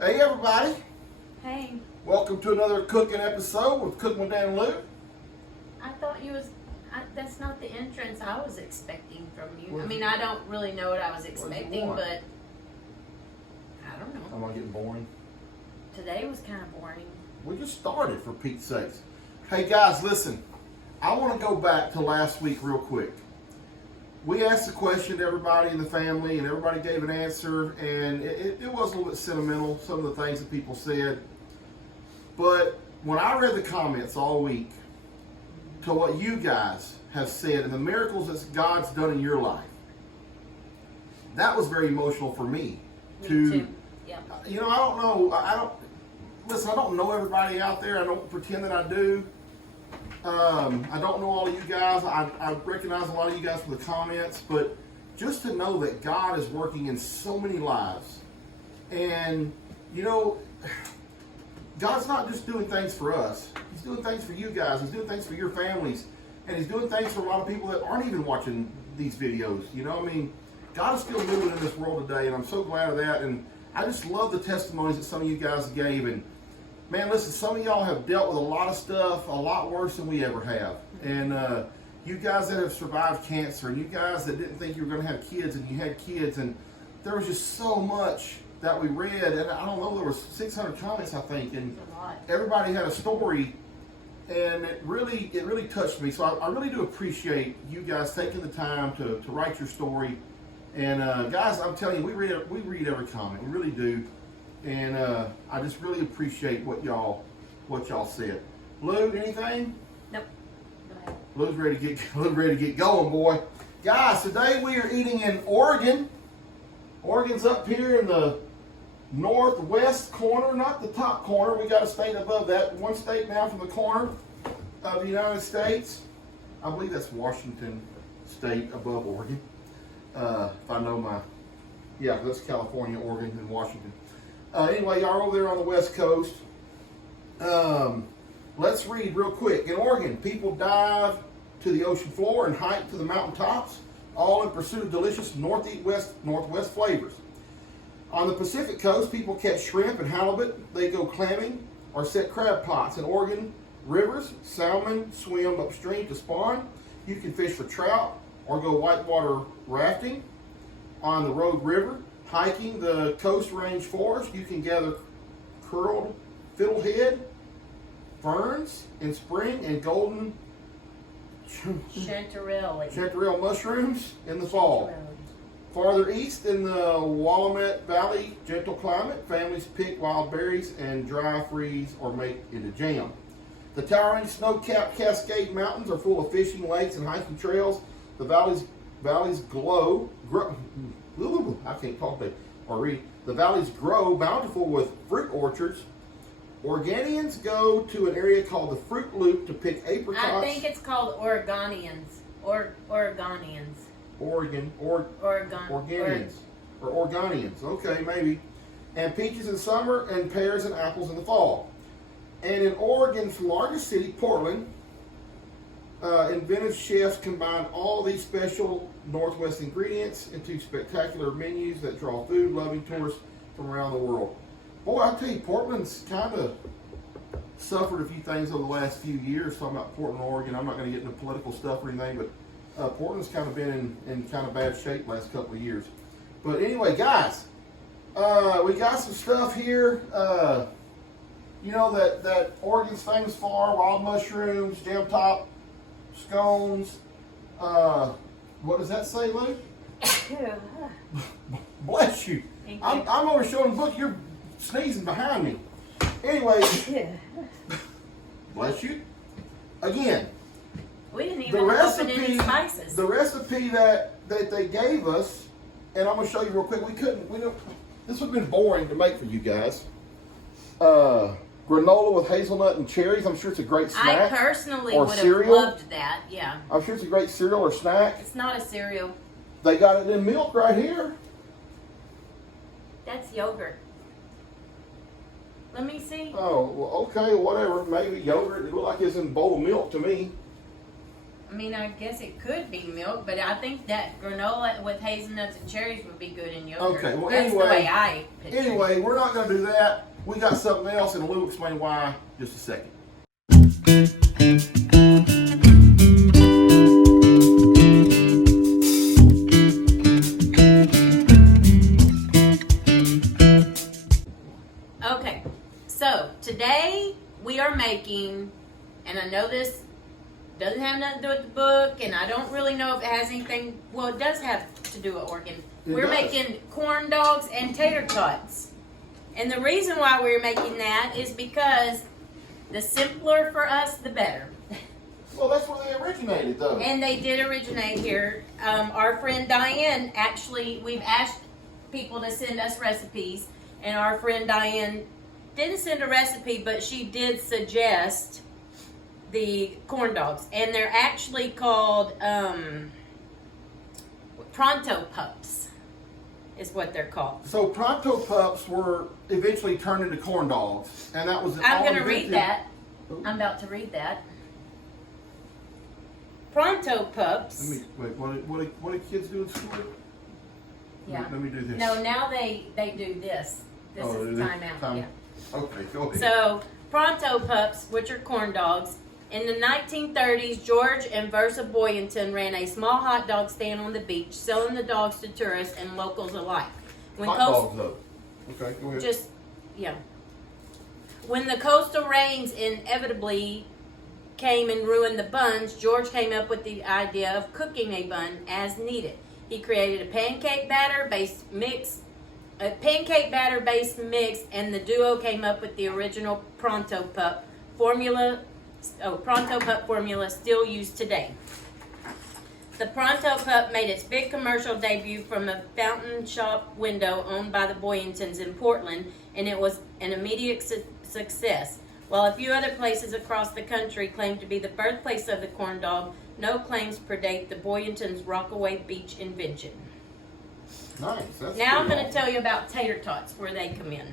Hey everybody, Hey, welcome to another cooking episode with Cooking with Dan and Lou. I thought you was, that's not the entrance I was expecting from you. What? I mean, I don't really know what I was expecting, want? but I don't know. Am I getting boring? Today was kind of boring. We just started, for Pete's sakes. Hey guys, listen, I want to go back to last week real quick. We asked the question to everybody in the family and everybody gave an answer, and it was a little bit sentimental, some of the things that people said. But when I read the comments all week to what you guys have said and the miracles that God's done in your life, that was very emotional for me. Me too. Yeah. You know, I don't know everybody out there. I don't pretend that I do. I don't know all of you guys. I recognize a lot of you guys from the comments, but just to know that God is working in so many lives, and you know, God's not just doing things for us. He's doing things for you guys. He's doing things for your families, and He's doing things for a lot of people that aren't even watching these videos. You know, I mean, God is still moving in this world today, and I'm so glad of that. And I just love the testimonies that some of you guys gave. And man, listen, some of y'all have dealt with a lot of stuff, a lot worse than we ever have. And you guys that have survived cancer, and you guys that didn't think you were going to have kids, and you had kids, and there was just so much that we read. And I don't know, there was 600 comments, I think, and everybody had a story, and it really touched me. So I really do appreciate you guys taking the time to write your story. And guys, I'm telling you, we read every comment. We really do. And I just really appreciate what y'all said. Lou, anything? Nope. Go ahead. Lou's ready to get going, boy. Guys, today we are eating in Oregon. Oregon's up here in the northwest corner, not the top corner. We got a state above that. One state down from the corner of the United States. I believe that's Washington State above Oregon. If I know my, yeah, that's California, Oregon, and Washington. Anyway, y'all are over there on the West Coast. Let's read real quick. In Oregon, people dive to the ocean floor and hike to the mountaintops, all in pursuit of delicious northwest flavors. On the Pacific Coast, people catch shrimp and halibut. They go clamming or set crab pots. In Oregon, rivers, salmon swim upstream to spawn. You can fish for trout or go whitewater rafting. On the Rogue River, hiking the Coast Range Forest, you can gather curled fiddlehead, ferns in spring, and golden chanterelle mushrooms in the fall. Farther east in the Willamette Valley, gentle climate, families pick wild berries and dry freeze or make into jam. The towering snow-capped Cascade Mountains are full of fishing lakes and hiking trails. The valleys grow, I can't talk that or read. The valleys grow bountiful with fruit orchards. Oregonians go to an area called the Fruit Loop to pick apricots. I think it's called Oregonians. Oregonians. Oregonians. Or Oregonians. Okay, maybe. And peaches in summer and pears and apples in the fall. And in Oregon's largest city, Portland, inventive chefs combine all these special Northwest ingredients into spectacular menus that draw food-loving tourists from around the world. Boy, I tell you, Portland's kind of suffered a few things over the last few years. Talking about Portland, Oregon, I'm not going to get into political stuff or anything, but Portland's kind of been in kind of bad shape the last couple of years. But anyway, guys, we got some stuff here. You know that Oregon's famous for wild mushrooms, jam top, scones. What does that say, Lou? Bless you. I'm over showing the book. You're sneezing behind me. Anyway, bless you. Again, we didn't even open any spices. The recipe that they gave us, and I'm going to show you real quick. This would have been boring to make for you guys. Granola with hazelnut and cherries. I'm sure it's a great snack. I personally would have loved that, yeah. I'm sure it's a great cereal or snack. It's not a cereal. They got it in milk right here. That's yogurt. Let me see. Oh, well, okay, whatever. Maybe yogurt. It looked like it's in a bowl of milk to me. I mean, I guess it could be milk, but I think that granola with hazelnuts and cherries would be good in yogurt. Okay, well, That's anyway, the way I picture it. Anyway, we're not going to do that. We got something else, and Lou will explain why in just a second. Okay, so today we are making, and I know this doesn't have nothing to do with the book, and I don't really know if it has anything, well, it does have to do with Oregon. We're making corn dogs and tater tots. And the reason why we're making that is because the simpler for us, the better. Well, that's where they originated, though. And they did originate here. Our friend Diane, actually, we've asked people to send us recipes, and our friend Diane didn't send a recipe, but she did suggest the corn dogs, and they're actually called Pronto Pups is what they're called. So Pronto Pups were eventually turned into corn dogs, and that was I'm going to read that. I'm about to read that. Pronto Pups. Let me wait. What do kids do in school? Yeah. Let me do this. No, now they do this. This is timeout. Yeah. Okay, go ahead. So Pronto Pups, which are corn dogs. In the 1930s, George and Versa Boynton ran a small hot dog stand on the beach, selling the dogs to tourists and locals alike. When hot dogs, though. Okay, go ahead. When the coastal rains inevitably came and ruined the buns, George came up with the idea of cooking a bun as needed. He created a pancake batter-based mix, and the duo came up with the original Pronto Pup formula. Pronto Pup formula still used today. The Pronto Pup made its big commercial debut from a fountain shop window owned by the Boyentons in Portland, and it was an immediate success. While a few other places across the country claim to be the birthplace of the corn dog, no claims predate the Boyentons' Rockaway Beach invention. Nice. That's now I'm going to awesome. tell you about tater tots, where they come in.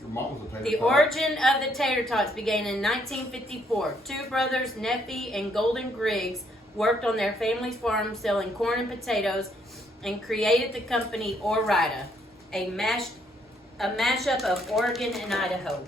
Your mom was a tater The tot. origin of the tater tots began in 1954. Two brothers, Neffy and Golden Griggs, worked on their family's farm selling corn and potatoes and created the company Ore-Ida, a mashup of Oregon and Idaho.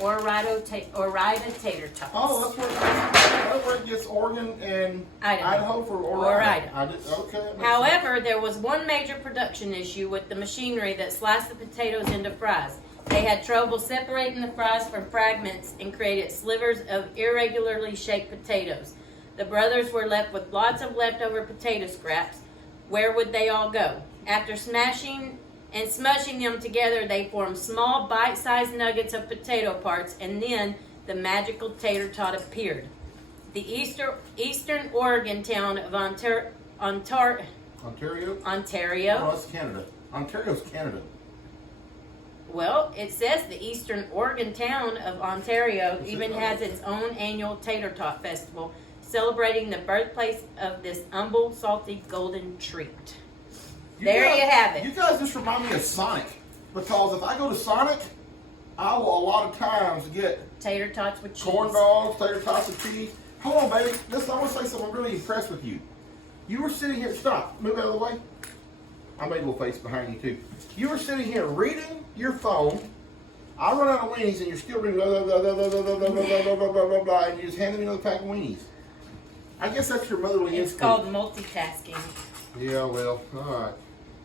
Ore-Ida tater tots. Oh, that's where it gets Oregon and Idaho for Ore-Ida. Okay. However, there was one major production issue with the machinery that sliced the potatoes into fries. They had trouble separating the fries from fragments and created slivers of irregularly shaped potatoes. The brothers were left with lots of leftover potato scraps. Where would they all go? After smashing and smushing them together, they formed small bite-sized nuggets of potato parts, and then the magical tater tot appeared. The eastern Oregon town of Ontario. Ontario? Ontario. Oh, that's Canada. Ontario's Canada. Well, it says the eastern Oregon town of Ontario even has its own annual Tater Tot Festival, celebrating the birthplace of this humble, salty, golden treat. You have it. You guys just remind me of Sonic, because if I go to Sonic, I will a lot of times get Tater tots with cheese. corn dogs, tater tots with cheese. Hold on, baby. Listen, I want to say something. I'm really impressed with you. You were sitting here. Stop. Move out of the way. I made a little face behind you, too. You were sitting here reading your phone. I run out of weenies, and you're still reading blah, blah, blah, blah, blah, blah, blah, blah, blah, blah, blah, blah, blah, and you just handed me another pack of weenies. I guess that's your motherly It's instinct. called multitasking. Yeah, well, all right.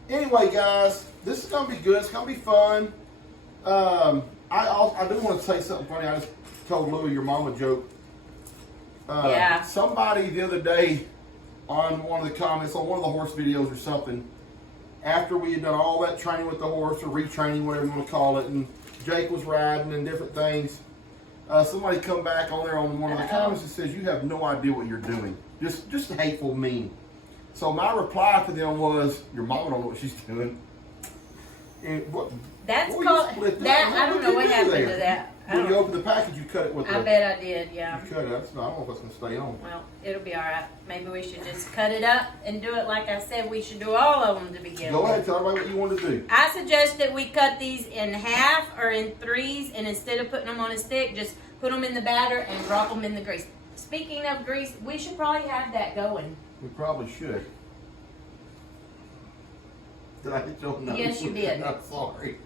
Anyway, guys, this is going to be good. It's going to be fun. I do want to say something funny. I just told Louie your mama joke. Yeah. Somebody the other day on one of the comments on one of the horse videos or something, after we had done all that training with the horse or retraining, whatever you want to call it, and Jake was riding and different things, somebody come back on there on one of the comments and says, "You have no idea what you're doing." Just hateful, mean. So my reply to them was, "Your mama don't know what she's doing." And That's what called split that. I don't know what happened there? to that. When you open the package, you cut it with I bet I did. Yeah. You cut it. I don't know if that's gonna stay on. Well, it'll be all right. Maybe we should just cut it up and do it like I said. We should do all of them to begin Go with. ahead, tell everybody what you want to do. I suggest that we cut these in half or in threes, and instead of putting them on a stick, just put them in the batter and drop them in the grease. Speaking of grease, we should probably have that going. We probably should. Did I hit your nose? Yes, you did. I'm sorry.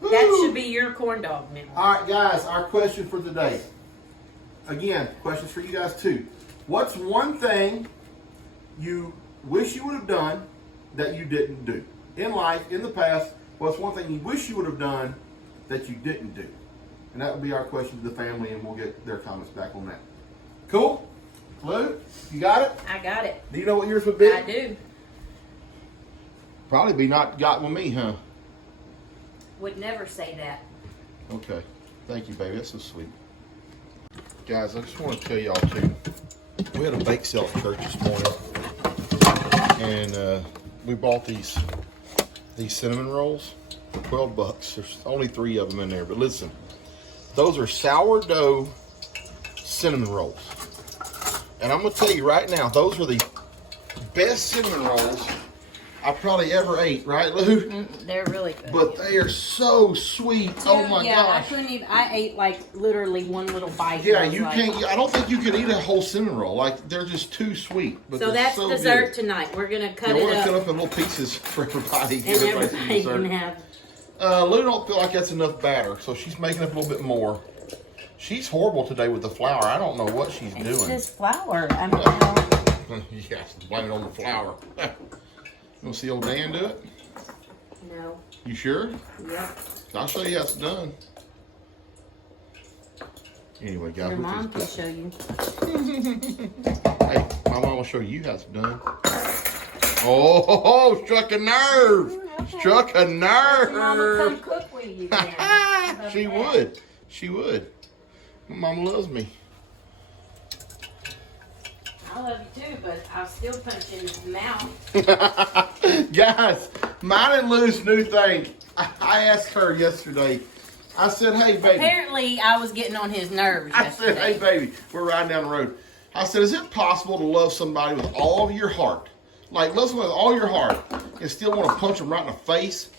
That should be your corn dog now. All right, guys, our question for today. Again, questions for you guys too. What's one thing you wish you would have done that you didn't do? In life, in the past, what's one thing you wish you would have done that you didn't do? And that would be our question to the family, and we'll get their comments back on that. Cool? Lou, you got it? I got it. Do you know what yours would be? I do. Probably be not got with me, huh? Would never say that. Okay. Thank you, baby. That's so sweet. Guys, I just want to tell y'all too. We had a bake sale at church this morning, and we bought these cinnamon rolls, $12. There's only 3 of them in there, but listen, those are sourdough cinnamon rolls, and I'm gonna tell you right now, those are the best cinnamon rolls I probably ever ate, right, Lou? They're really good. But they are so sweet. Oh my yeah, gosh. I couldn't even. I ate like literally one little bite. Yeah, and you like, can't. I don't think you could eat a whole cinnamon roll. Like they're just too sweet. But So they're that's so dessert good. tonight. We're gonna cut Yeah, it we're gonna up, cut up in little pieces for everybody. and Give everybody some everybody dessert. can have. Lou don't feel like that's enough batter, so she's making up a little bit more. She's horrible today with the flour. I don't know what she's It's doing. just flour. I mean, Yes, blame it on the flour. You want to see old Dan do it? no. You sure? Yep. I'll show you how it's done. Anyway, guys, Your we're mom can just- show you. Hey, my mom will show you how it's done. Oh, struck a nerve. Okay. Struck a Mama come nerve. cook with you. Then. She would. She would. My mom loves me. I love you too, but I'll still punch you in the mouth. Guys, mine and Lou's new thing. I asked her yesterday. I said, hey, baby. Apparently, I was getting on his nerves I said, yesterday. hey, baby. We're riding down the road. I said, is it possible to love somebody with all of your heart? Like, love somebody with all your heart and still want to punch them right in the face?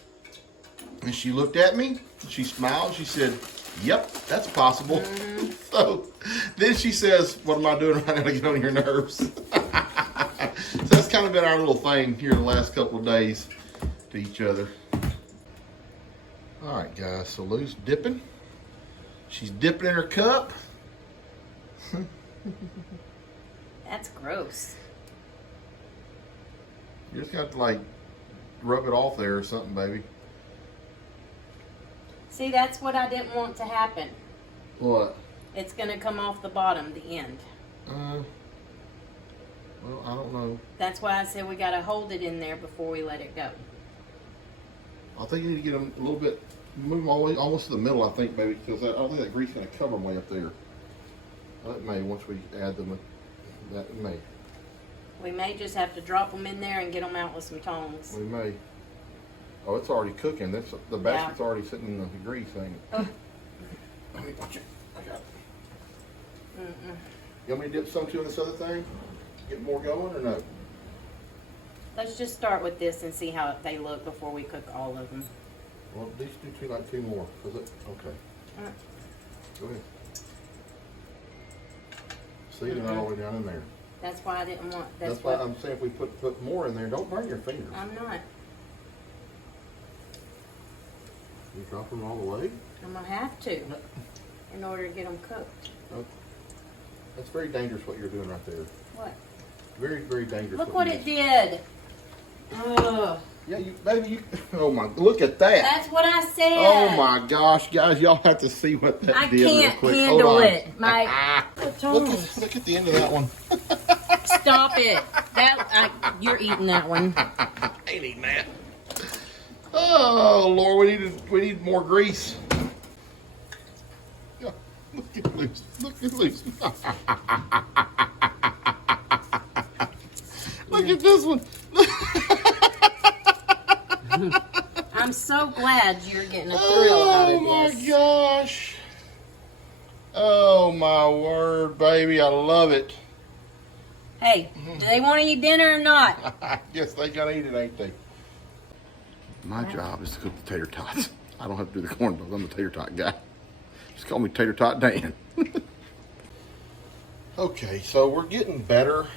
And she looked at me. She smiled. She said, yep, that's possible. Mm-hmm. So then she says, what am I doing right now to get on your nerves? So that's kind of been our little thing here the last couple of days to each other. All right, guys, so Lou's dipping. She's dipping in her cup. That's gross. You just got to, like, rub it off there or something, baby. See, that's what I didn't want to happen. What? It's going to come off the bottom, the end. Well, I don't know. That's why I said we got to hold it in there before we let it go. I think you need to get them a little bit, move them all the way, almost to the middle, I think, baby, because I don't think that grease is going to cover them way up there. Well, it may, once we add them, that may. We may just have to drop them in there and get them out with some tongs. We may. Oh, it's already cooking. That's, the basket's already sitting in the grease, ain't it? Oh. Let me watch it. I got it. You want me to dip some too in this other thing? Get more going or no? Let's just start with this and see how they look before we cook all of them. Well, these do like 2 more. Is it? Okay. Alright. Go ahead. See, they're not all the way down in there. That's why I didn't want. That's why I'm saying if we put more in there, don't burn your fingers. I'm not. You drop them all the way? I'm gonna have to in order to get them cooked. Oh, that's very dangerous what you're doing right there. What? Very, very dangerous. Look what you it did. Ugh. Yeah, you. Oh my! Look at that. That's what I said. Oh my gosh, guys, y'all have to see what that I did real can't quick. handle Hold on. it. My Look at the end of that one. Stop it. You're eating that one. I ain't eating that. Oh Lord, we need more grease. Yeah, look at loose. Look at loose. Look at this one. I'm so glad you're getting a thrill out of this. Oh my gosh. Oh my word, baby, I love it. Hey, do they want to eat dinner or not? I guess they gotta eat it, ain't they? My job is to cook the tater tots. I don't have to do the corn dogs. I'm the tater tot guy. Just call me Tater Tot Dan. Okay, so we're getting better.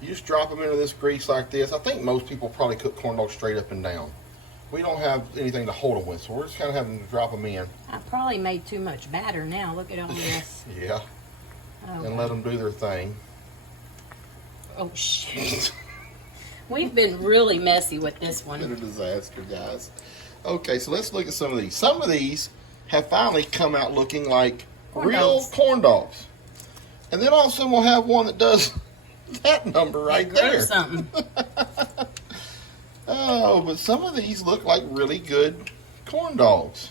You just drop them into this grease like this. I think most people probably cook corn dogs straight up and down. We don't have anything to hold them with, so we're just kind of having to drop them in. I probably made too much batter now. Look at all this. Yeah. Oh, And let them do their thing. oh shoot. We've been really messy with this It's been a one. disaster, guys. Okay, so let's look at some of these. Some of these have finally come out looking like Corn real dogs. corn dogs. And then all of a sudden we'll have one that does that number right Or there. something. Oh, but some of these look like really good corn dogs.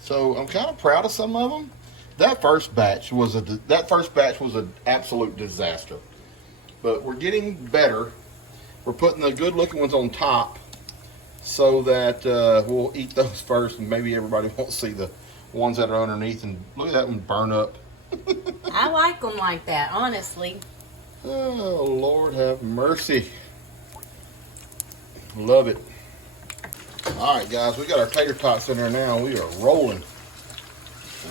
So I'm kind of proud of some of them. That first batch was an absolute disaster. But we're getting better. We're putting the good looking ones on top so that we'll eat those first, and maybe everybody won't see the ones that are underneath. And look at that one burn up. I like them like that, honestly. Oh, Lord have mercy. Love it. All right, guys, we got our tater tots in there now. We are rolling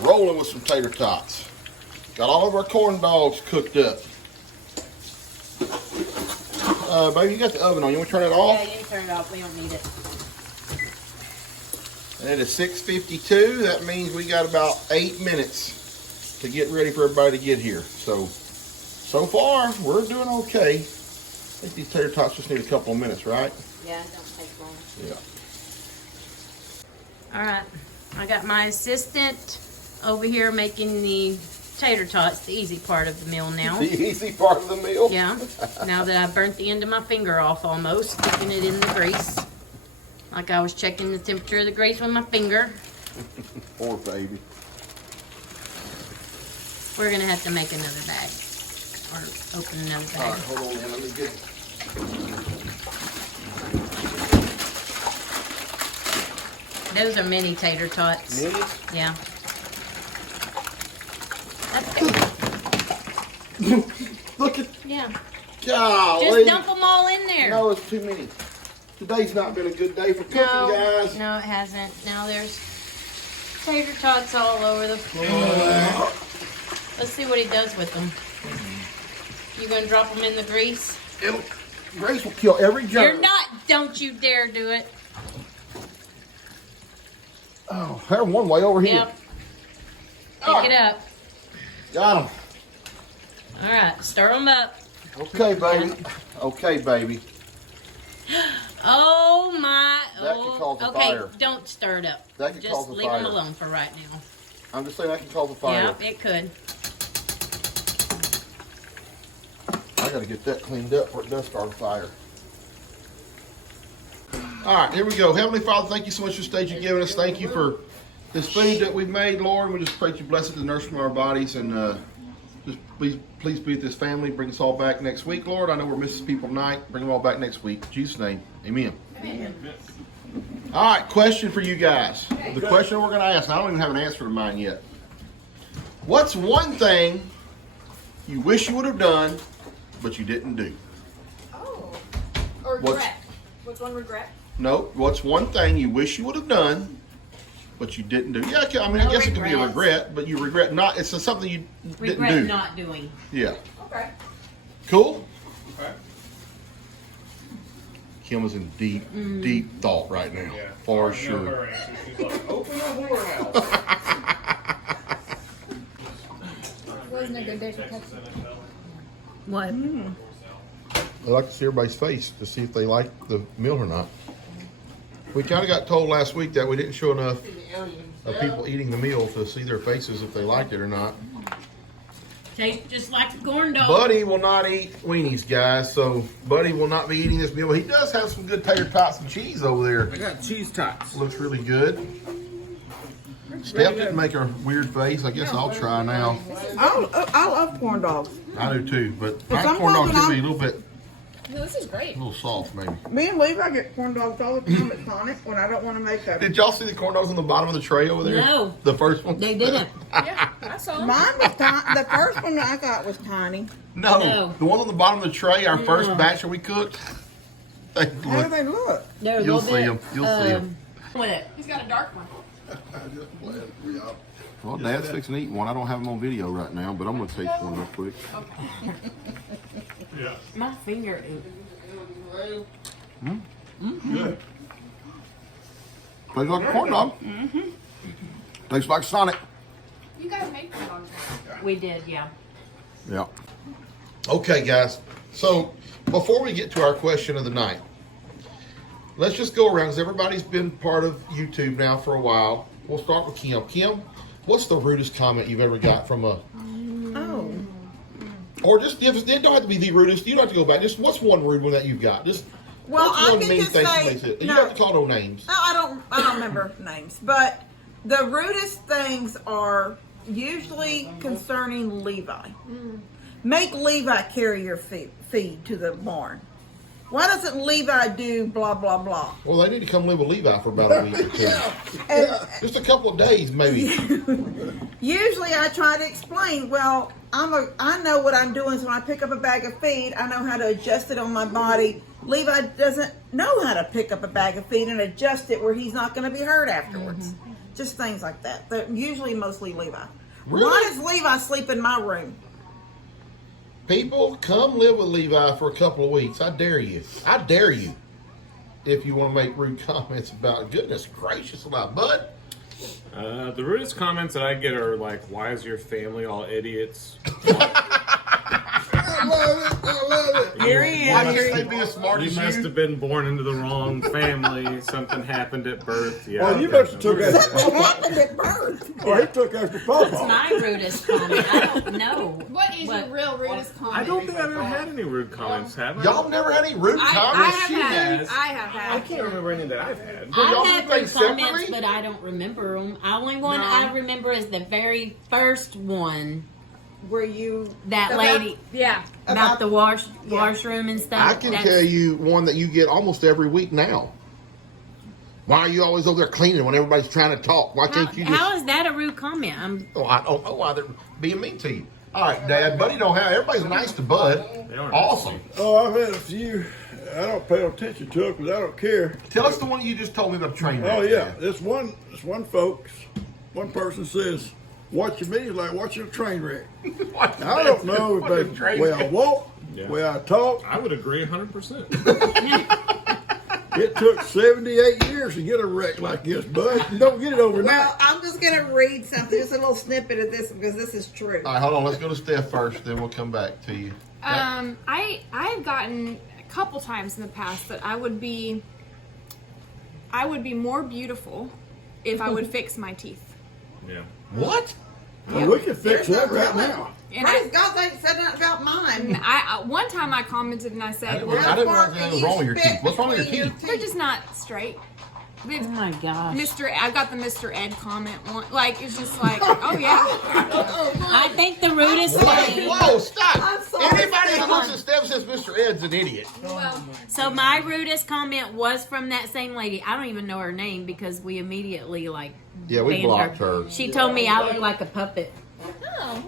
with some tater tots. Got all of our corn dogs cooked up. Baby, you got the oven on. You want to turn it off? Yeah, you can turn it off. We don't need it. And it is 6:52. That means we got about 8 minutes to get ready for everybody to get here. So far, we're doing okay. I think these tater tots just need a couple of minutes, right? Yeah, it don't take long. Yeah. All right, I got my assistant over here making the tater tots, the easy part of the meal now. The easy part of the meal. Yeah, now that I burnt the end of my finger off almost, dipping it in the grease. Like I was checking the temperature of the grease with my finger. Poor baby. We're gonna have to make another bag. Or open another All bag. right, hold on, man. Let me get it. Those are mini tater tots. Minis? Yeah. That's good. Look at, Yeah. golly. Just dump them all in there. No, it's too many. Today's not been a good day for cooking, guys. No, it hasn't. Now there's tater tots all over the floor. Let's see what he does with them. You gonna drop them in the grease? Grace will kill every germ. You're not. Don't you dare do it. Oh, they're one way over here. Yep. Pick it up. Got them. All right, stir them up. Okay, baby. Okay, baby. Oh my! That could cause a okay, fire. don't stir it up. That could Just cause a leave fire. them alone for right now. I'm just saying that can cause a fire. Yeah, it could. I gotta get that cleaned up before it does start a fire. All right, here we go. Heavenly Father, thank you so much for the stage you've given us. Thank you for this food that we've made, Lord. We just pray that you bless it to the nourishment of our bodies, and just please be with this family. Bring us all back next week, Lord. I know we're missing people tonight. Bring them all back next week. In Jesus' name, amen. All right, question for you guys. The question we're going to ask, I don't even have an answer to mine yet. What's one thing you wish you would have done, but you didn't do? Oh. Or What's- regret. Which one regret? No, what's one thing you wish you would have done, but you didn't do? Yeah, I mean, I No guess it could be a regrets. regret, but you regret not. It's something you didn't Regret do. not doing. Yeah. Okay. Cool? Okay. Kim is in deep thought right now, Yeah. for I know sure. her answer. She's like, open a whorehouse. Wasn't a good day for Texas. What? I'd like to see everybody's face to see if they like the meal or not. We kind of got told last week that we didn't show enough of people eating the meal to see their faces if they liked it or not. Tastes just like the corn dog. Buddy will not eat weenies, guys, so Buddy will not be eating this meal. He does have some good tater tots and cheese over there. I got cheese tots. Looks really good. Steph didn't make a weird face. I guess I'll try now. I love corn dogs. I do too, but But my some corn dogs ones could be a little bit, No, this is a great. little soft maybe. Me and Levi get corn dogs all the time at Sonic when I don't want to make them. Did y'all see the corn dogs on the bottom of the tray over there? No. The first one? They didn't. Yeah, I saw them. Mine was tiny. The first one that I got was tiny. No. No. The one on the bottom of the tray, our first batch that we cooked. They How do look, they look? They're a you'll little see bit, them. You'll see them. with it. He's got a dark one. Just playing for y'all. Well, Dad's fixing to eat one. I don't have him on video right now, but I'm gonna taste one real quick. Yeah. My finger is. Good. Tastes like a corn dog. Tastes like Sonic. You guys made corn dogs. We did, yeah. Yeah. Okay, guys. So before we get to our question of the night, let's just go around because everybody's been part of YouTube now for a while. We'll start with Kim. Kim, what's the rudest comment you've ever got from a? Oh. Or just it don't have to be the rudest. You don't have to go back. Just what's one rude one that you've got? Just Well, what's I one can mean just thing say somebody said? You no. don't have to call no names. No, I don't remember names, but the rudest things are usually concerning Levi. Make Levi carry your feed to the barn. Why doesn't Levi do blah blah blah? Well, they need to come live with Levi for about a week or two. Just a couple of days, maybe. Usually, I try to explain. Well, I know what I'm doing, so when I pick up a bag of feed, I know how to adjust it on my body. Levi doesn't know how to pick up a bag of feed and adjust it where he's not going to be hurt afterwards. Just things like that. They're usually mostly Levi. Really? Why does Levi sleep in my room? People, come live with Levi for a couple of weeks. I dare you. I dare you. If you want to make rude comments about, goodness gracious, about Bud. The rudest comments that I get are like, "Why is your family all idiots?" I love it. I love it. Here he is. Why can't they be as smart You as must you? have been born into the wrong family. Something happened at birth. Yeah. Well, you must have took after. What happened at birth? Well, he took after What's Papa. my rudest comment? I don't know. What is your real rudest comment? I don't think I've ever had any rude comments, have I? Y'all never had any rude I comments? have She had. has. I have I had. can't remember any that I've had. y'all I've do had rude things comments, separately? but I don't remember them. The only one No. I remember is the very first one. Were you That about- lady Yeah. about the washroom and stuff. I can tell you one that you get almost every week now. Why are you always over there cleaning when everybody's trying to talk? Why can't you just... How is that a rude comment? Oh, I don't know why they're being mean to you. All right, Dad. Buddy don't have... Everybody's nice to Bud. They are. Awesome. Oh, I've had a few. I don't pay attention to it because I don't care. Tell us the one you just told me about the train wreck. Oh yeah, Dad. this one folks. One person says, "Watching me is like watching a train wreck." What? I don't know What a if they train way I wreck. walk, Yeah. way I talk. I would agree 100%. It took 78 years to get a wreck like this, bud. You don't get it overnight. Well, I'm just going to read something, just a little snippet of this because this is true. All right, hold on. Let's go to Steph first, then we'll come back to you. I've gotten a couple times in the past that I would be more beautiful if I would fix my teeth. Yeah. What? Well, we can fix that right now. And Praise God, they said that about mine. I one time I commented and I I said, didn't well, realize anything was wrong with your teeth. What's wrong with your teeth? they're just not straight. Oh my gosh. I got the Mr. Ed comment one. Like, it's just like, oh yeah. I think the rudest Whoa, thing. whoa, stop. I'm sorry, Anybody Steph. that looks at Steph says Mr. Ed's an idiot. Well, So my rudest comment was from that same lady. I don't even know her name because we immediately Yeah, we banned blocked her. She told me I look like a puppet.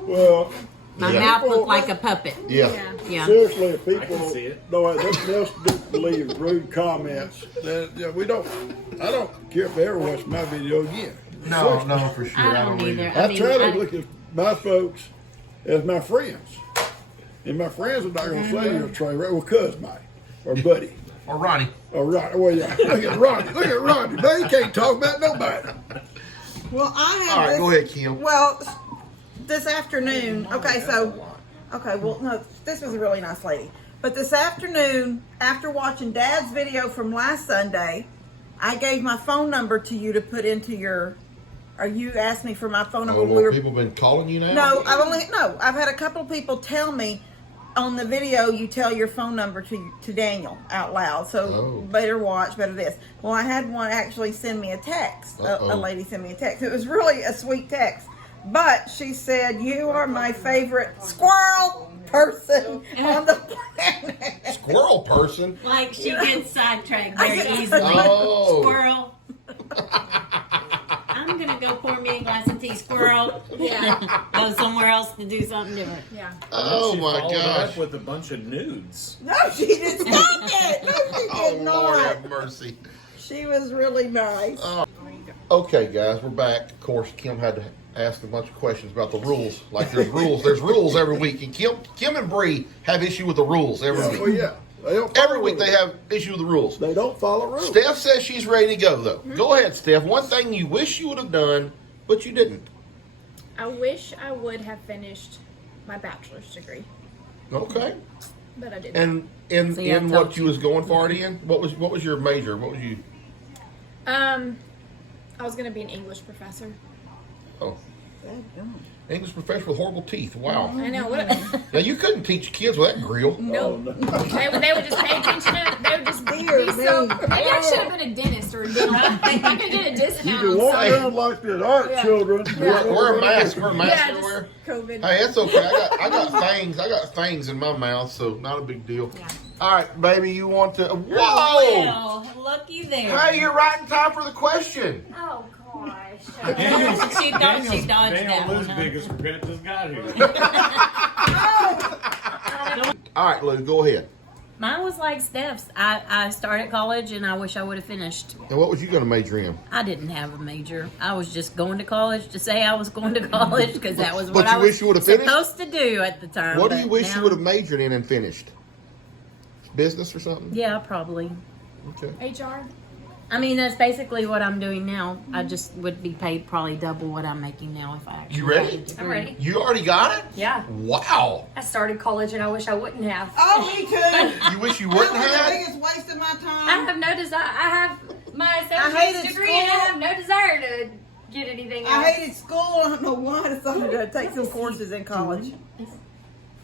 Well, My Yeah. mouth looked like a puppet. Yeah. Yeah. seriously, if I can people see it. don't have nothing else to do but leave rude comments, then we don't. I don't care if they ever watch my video again. No, no, for sure. I don't either. I mean, try to look at my folks as my friends. And my friends are not going to say you're a train wreck. Well, cuz might. Or buddy. Or Ronnie. Or Ronnie. Well, yeah. Look at Ronnie. Look at Ronnie. Man, he can't talk about nobody. Well, I have All right, this, go ahead, Kim. Well, this afternoon, well, no, this was a really nice lady. But this afternoon, after watching Dad's video from last Sunday, I gave my phone number to you to put into your, or you asked me for my phone number. Oh, when we well, were, people been calling you now? no, I've had a couple of people tell me on the video you tell your phone number to Daniel out loud. So Oh. better watch, better this. Well, I had one actually send me a text. A Uh-oh. lady sent me a text. It was really a sweet text. But she said, "You are my favorite squirrel person on the planet." Squirrel person? Like she gets sidetracked very easily. Oh. Squirrel. I'm gonna go pour me a glass of tea. Squirrel. yeah. Go somewhere else to do something different. Yeah. Oh, She my followed it gosh. up with a bunch of nudes. No, she did stop it. No, she Oh, did Lord not. have mercy. She was really nice. Okay, guys, we're back. Of course, Kim had to ask a bunch of questions about the rules. Like there's rules. There's rules every week. And Kim and Bree have issue with the rules every week. Well, yeah. They don't follow Every week they rules. have issue with the rules. They don't follow rules. Steph says she's ready to go, though. Go ahead, Steph. One thing you wish you would have done, but you didn't. I wish I would have finished my bachelor's degree, Okay. but I didn't. And in See, I in told what you was going for it in? What was your major? What was you? I was gonna be an English professor. Oh, English professor with horrible teeth. Wow. I know. What? Now you couldn't teach kids with that grill. Nope. They would just pay attention to it. They would just Dear be so. me. Maybe I should have been a dentist or a dental. I could get a You discount. can walk so- around like this. All right, Yeah. children. Wear a mask. Wear a mask Yeah, everywhere. just COVID. Hey, it's okay. I got fangs. I got fangs in my mouth, so not a big deal. Yeah. All right, baby, you want to? Whoa! Well, looky there. Hey, you're right in time for the question. Oh gosh. She thought she dodged Daniel that Lou's one. biggest regret just got here. All right, Lou, go ahead. Mine was like Steph's. I started college and I wish I would have finished. And what was you going to major in? I didn't have a major. I was just going to college to say I was going to college because that was But what you I was wish you would have finished? supposed to do at the time. What do you but wish you now- would have majored in and finished? Business or something? Yeah, probably. Okay. HR. I mean, that's basically what I'm doing now. I just would be paid probably double what I'm making now if I actually You ready? had a degree. I'm ready. You already got it? Yeah. Wow. I started college and I wish I wouldn't have. Oh, me too. You wish you That wouldn't was the have? biggest waste of my I time. have no desire. I have my hated associate's degree and I school. have no desire to get anything else. I hated school. I don't know why I decided to take some courses in college.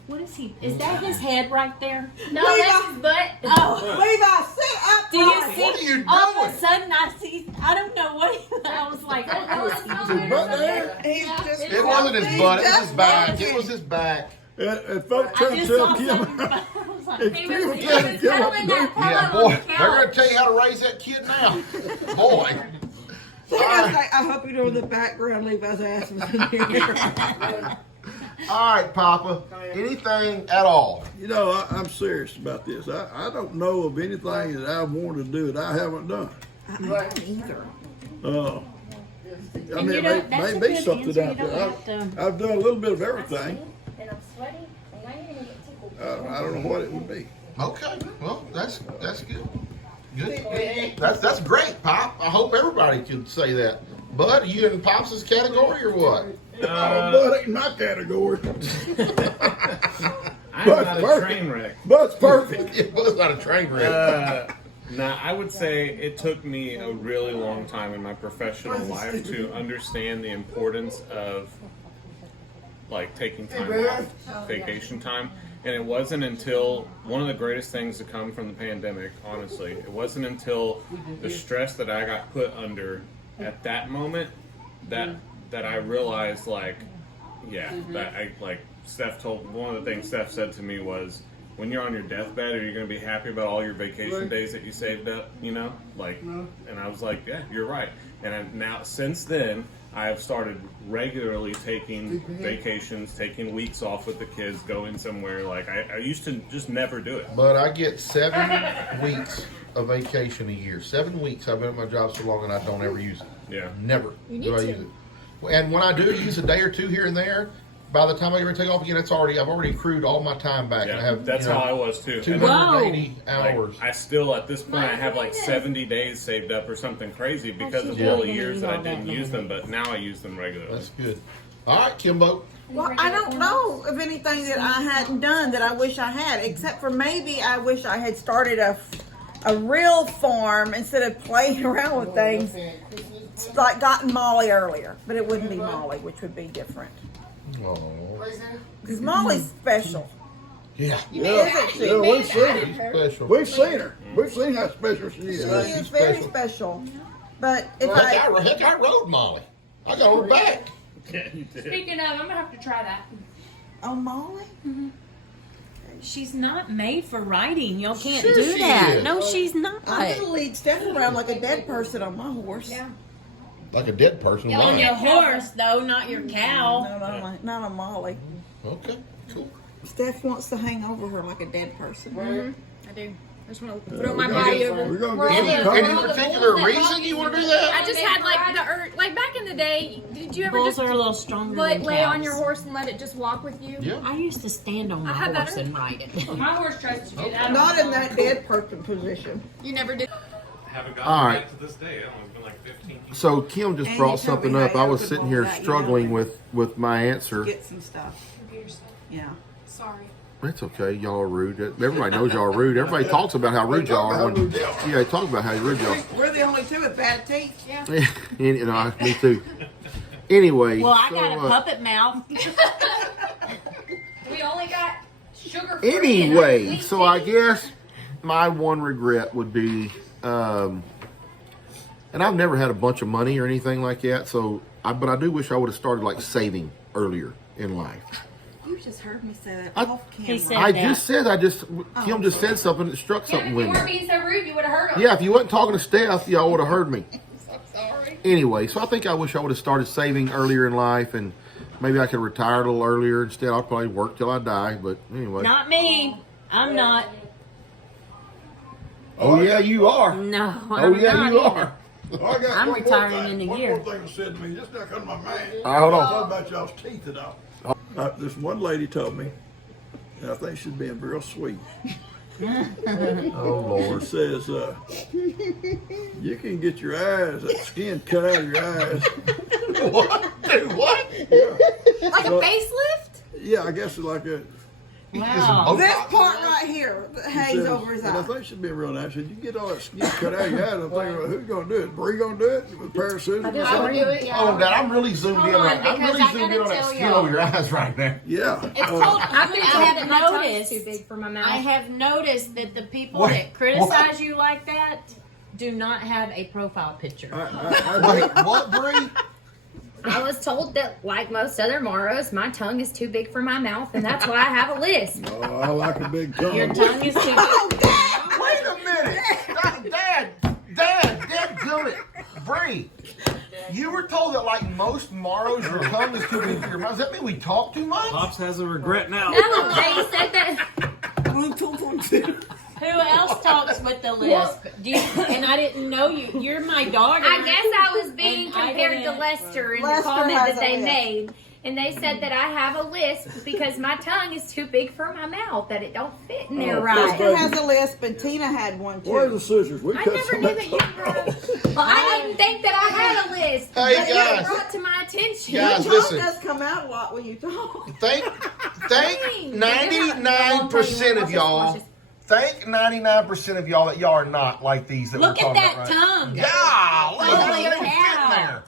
What is he? Is that his head right there? No, Levi. that's his butt. Oh. Levi, sit up. Do you right. see? What are you All doing? of a sudden, I see. I don't know what. I was like, oh, is he doing? But there, He's just It wasn't his butt, it was his just back. dancing. It was his back. and folks I trying to just tell saw Kim, something. I was like, it's He Kim was trying to Kim what to cuddling do. that pillow Yeah, on boy. the They're going to couch. tell you how to raise that kid now. Boy. They're gonna say, I hope you know in the background Levi's ass was in here. All right, Papa. Anything at all? You know, I'm serious about this. I don't know of anything that I wanted to do that I haven't done. Either. I And mean, you know, that's may a be good something answer. out You don't there. have to- I've done a little bit of everything. And I'm sweaty. And now you're gonna get tickled. I don't know what it would be. Okay. Well, that's good. Good. That's great, Pop. I hope everybody could say that. Bud, are you in Pop's category or what? But ain't my category. I'm not a perfect. train wreck. Bud's perfect. It was not a train wreck. Now, I would say it took me a really long time in my professional life to understand the importance of like taking time off, vacation time. And it wasn't until one of the greatest things to come from the pandemic, honestly, it wasn't until the stress that I got put under at that moment that I realized like, yeah, that I like Steph told one of the things Steph said to me was, when you're on your deathbed, are you going to be happy about all your vacation days that you saved up? You know, like, and I was like, yeah, you're right. And I've now since then, I have started regularly taking vacations, taking weeks off with the kids, going somewhere. Like I used to just never do it. But I get 7 weeks of vacation a year. 7 weeks. I've been at my job so long and I don't ever use it. Yeah. Never You do need I to. use it. And when I do use a day or two here and there, by the time I ever take off again, I've already accrued all my time back. And I Yeah, have that's how I was too. And then, 280 like, hours. I still, at this point, I have like 70 days saved up or something crazy because of Yeah. all the years that I didn't use them, but now I use them regularly. That's good. All right, Kimbo. Well, I don't know of anything that I hadn't done that I wish I had, except for maybe I wish I had started a real farm instead of playing around with things. Like gotten Molly earlier, but it wouldn't be Molly, which would be different. Oh. Because Molly's special. Yeah. Isn't she? Yeah, we've seen her. Special. We've seen her. We've seen how special she She is. is she's very special. special. But if Heck, I rode Molly. I got her back. Yeah, you did. Speaking of, I'm gonna have to try that. Oh, Molly? She's not made for riding. Y'all can't Sure do she that. is. No, she's not. I'm going to lead Steph around like a dead person on my horse. Yeah. Like a dead person. On Why? your horse, though, not your cow. No, not on Molly. Okay, cool. Steph wants to hang over her like a dead person. I do. I just want to throw my body over. We're gonna get Any some any color. particular reason you want to do that? I just had like back in the day. Did you ever Bulls just are a little stronger lay than on your cows. horse and let it just walk with you? Yeah. I used to stand on my had that horse and ride it. My horse tries to do that. Not in that dead person position. You never did. Haven't All gotten right. back to this day. It's been like 15 years. So Kim just And brought you told something me up. how I you was could sitting roll here that, you struggling know. with my answer. Get some stuff. Yeah. Sorry. It's okay. Y'all are rude. Everybody knows y'all are rude. Everybody talks about how rude y'all are. When, yeah, they talk about how rude y'all are. We're the only two with bad teeth. Yeah. You know, me too. Anyway. Well, I so, got a puppet mouth. We only got sugar free. Anyway, so I guess my one regret would be, and I've never had a bunch of money or anything like that. So, but I do wish I would have started like saving earlier in life. You just heard me say that I- off camera. He said- I that. just said Kim just said something that struck Yeah, something if with you me. weren't being so rude, you would have heard him. Yeah, if you wasn't talking to Steph, y'all would have heard me. Sorry. Anyway, so I think I wish I would have started saving earlier in life, and maybe I could retire a little earlier. Instead, I'll probably work till I die. But anyway. Not me. I'm not. Oh yeah, you are. No, Oh I'm yeah, not you either. are. Well, I got I'm one more retiring thing. in a One year. more thing was said to me, just not come to my mind. All right, hold on. Talking about y'all's teeth and all. This one lady told me, and I think she's being real sweet. Oh Lord. She says, you can get your eyes, that skin cut out of your eyes. What? Do what? Like a facelift? Yeah, I guess it's like a. Wow. This part right here that hangs says- over his and I eye. think she's being real nice. She said, you get all that skin cut out of your eyes. I'm thinking, well, who's going to do it? Bree going to do it? With a pair of scissors or something? Oh, Dad, I'm really zoomed in. Hold on, I'm because really I zoomed in gotta on that tell skin y'all. over your eyes right now. Yeah. It's cold. I've been I told have that my tongue noticed- is too big for my mouth. I have noticed that the people What? that criticize you like that do not have a profile picture. Wait, what, Bree? I was told that, like most other Moros, my tongue is too big for my mouth, and that's why I have a list. Oh, I like a big tongue. Your tongue is too big. Wait a minute. Dad, come it. Bree, you were told that like most Maros, your tongue is too big for your mouth. Does that mean we talk too much? Pops has a regret now. No, they said that. Who else talks with the lisp? Do you, and I didn't know you. You're my daughter. I guess I was being And I compared to didn't- Lester in the Lester comment has that they a lisp. made. And they said that I have a lisp because my tongue is too big for my mouth, that it don't fit in there right. Lester has a lisp, and Tina had one Where's the too. scissors? We I cut never some knew of that you that were. Well, I didn't think that I had a lisp. Hey, but it guys. was brought to my attention. Guys, Your tongue listen. does come out a lot when you talk. Thank Dang. 99% of y'all. Thank 99% of y'all that y'all are not like these that Look we're at talking that about. tongue. Yeah, Holy look cow. there.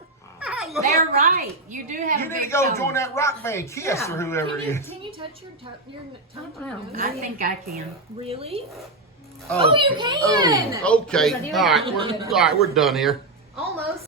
They're right. You do have You a need to big go tongue. join that rock band, Kiss or whoever it is. Can you touch your tongue? I think I can. Really? Oh, you can. Okay. All right. We're done here. Almost.